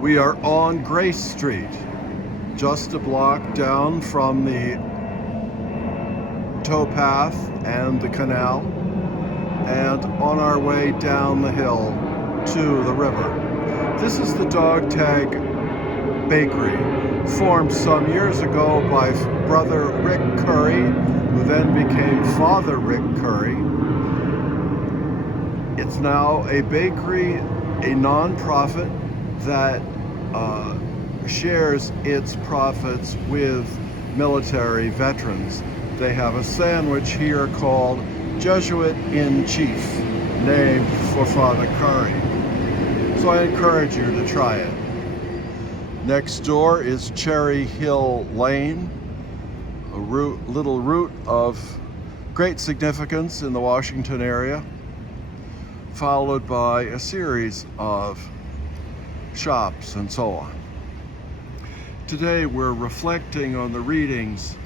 We are on Grace Street, just a block down from the towpath and the canal, and on our way down the hill to the river. This is the Dog Tag Bakery, formed some years ago by brother Rick Curry, who then became Father Rick Curry. It's now a bakery, a non-profit that shares its profits with military veterans. They have a sandwich here called Jesuit in Chief, named for Father Curry. So I encourage you to try it. Next door is Cherry Hill Lane, a little route of great significance in the Washington area, followed by a series of shops and so on. Today we're reflecting on the readings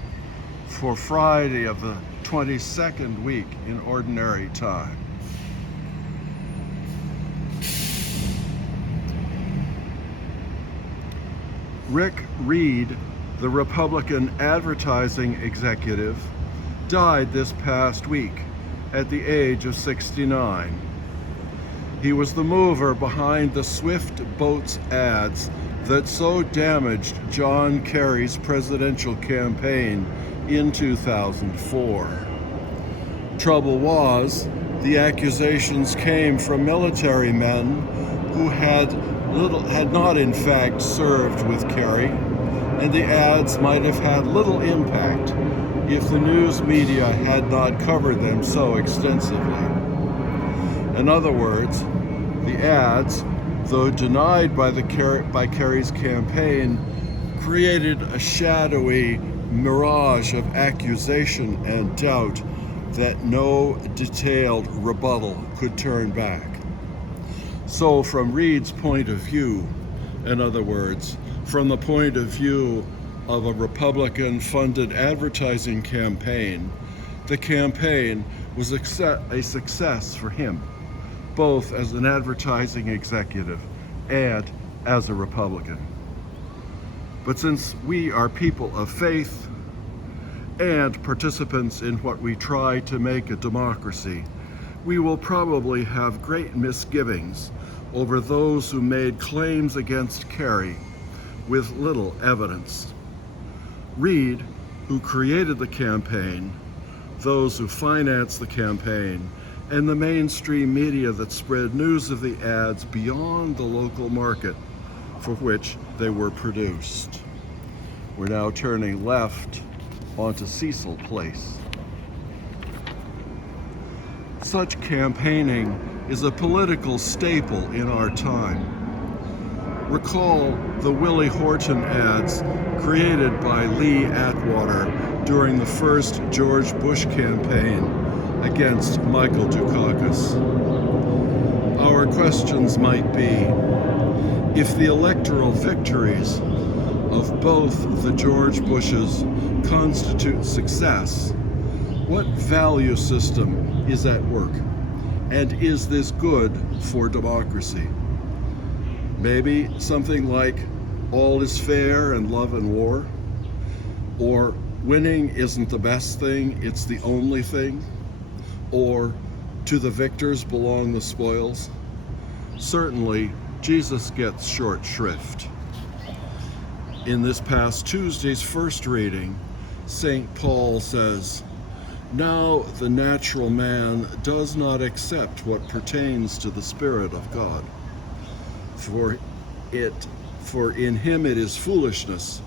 for Friday of the 22nd week in Ordinary Time. Rick Reed, the Republican advertising executive, died this past week at the age of 69. He was the mover behind the Swift Boats ads that so damaged John Kerry's presidential campaign in 2004. Trouble was, the accusations came from military men who had not in fact served with Kerry, and the ads might have had little impact if the news media had not covered them so extensively. In other words, the ads, though denied by Kerry's campaign, created a shadowy mirage of accusation and doubt that no detailed rebuttal could turn back. So from Reed's point of view, in other words, from the point of view of a Republican-funded advertising campaign, the campaign was a success for him, both as an advertising executive and as a Republican. But since we are people of faith and participants in what we try to make a democracy, we will probably have great misgivings over those who made claims against Kerry with little evidence. Reed, who created the campaign, those who financed the campaign, and the mainstream media that spread news of the ads beyond the local market for which they were produced. We're now turning left onto Cecil Place. Such campaigning is a political staple in our time. Recall the Willie Horton ads created by Lee Atwater during the first George Bush campaign against Michael Dukakis. Our questions might be, if the electoral victories of both the George Bushes constitute success, what value system is at work? And is this good for democracy? Maybe something like all is fair and love and war? Or winning isn't the best thing, it's the only thing? Or to the victors belong the spoils? Certainly, Jesus gets short shrift. In this past Tuesday's first reading, St. Paul says, "Now the natural man does not accept what pertains to the Spirit of God, for in him it is foolishness,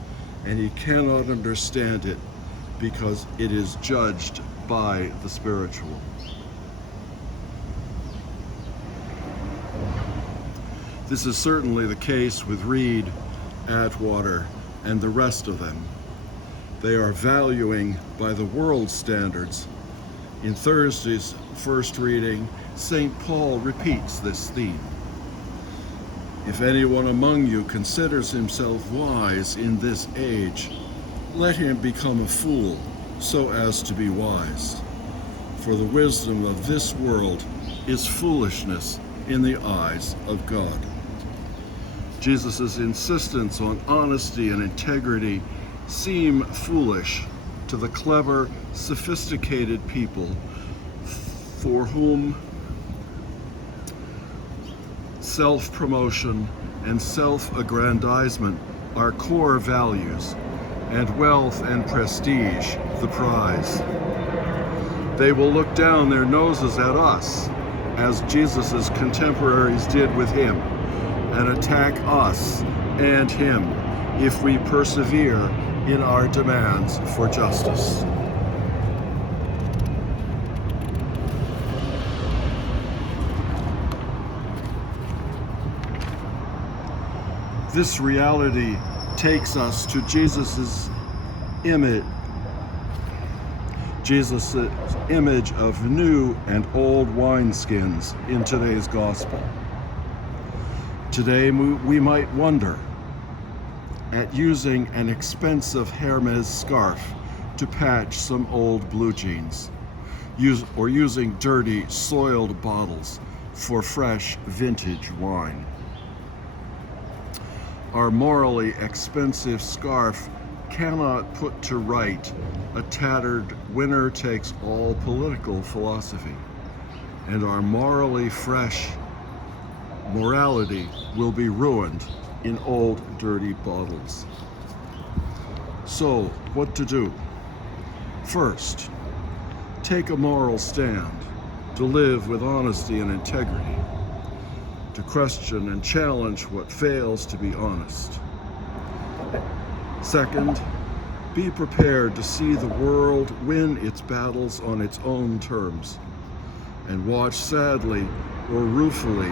and he cannot understand it, because it is judged by the spiritual." This is certainly the case with Reed, Atwater, and the rest of them. They are valuing by the world's standards. In Thursday's first reading, St. Paul repeats this theme. If anyone among you considers himself wise in this age, let him become a fool so as to be wise. For the wisdom of this world is foolishness in the eyes of God. Jesus' insistence on honesty and integrity seem foolish to the clever, sophisticated people for whom self-promotion and self-aggrandizement are core values, and wealth and prestige the prize. They will look down their noses at us, as Jesus' contemporaries did with him, and attack us and him if we persevere in our demands for justice. This reality takes us to Jesus' image of new and old wineskins in today's gospel. Today we might wonder at using an expensive Hermes scarf to patch some old blue jeans, or using dirty, soiled bottles for fresh vintage wine. Our morally expensive scarf cannot put to right a tattered winner-takes-all political philosophy, and our morally fresh morality will be ruined in old, dirty bottles. So, what to do? First, take a moral stand to live with honesty and integrity, to question and challenge what fails to be honest. Second, be prepared to see the world win its battles on its own terms, and watch sadly or ruefully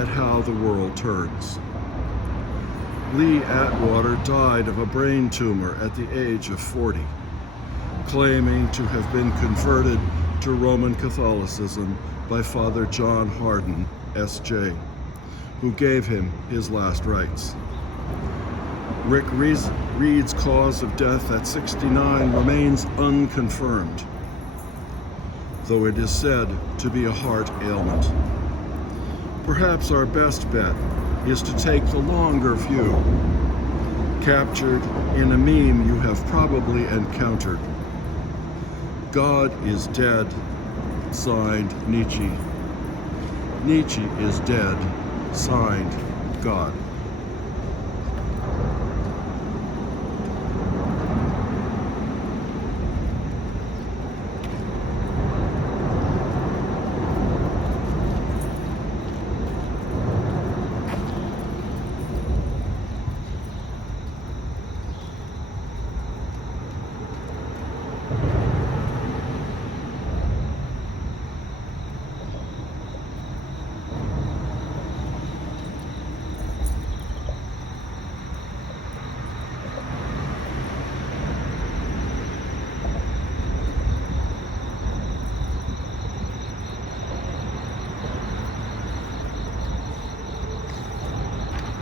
at how the world turns. Lee Atwater died of a brain tumor at the age of 40, claiming to have been converted to Roman Catholicism by Father John Hardin, S.J., who gave him his last rites. Rick Reed's cause of death at 69 remains unconfirmed, though it is said to be a heart ailment. Perhaps our best bet is to take the longer view, captured in a meme you have probably encountered. God is dead, signed Nietzsche. Nietzsche is dead, signed God.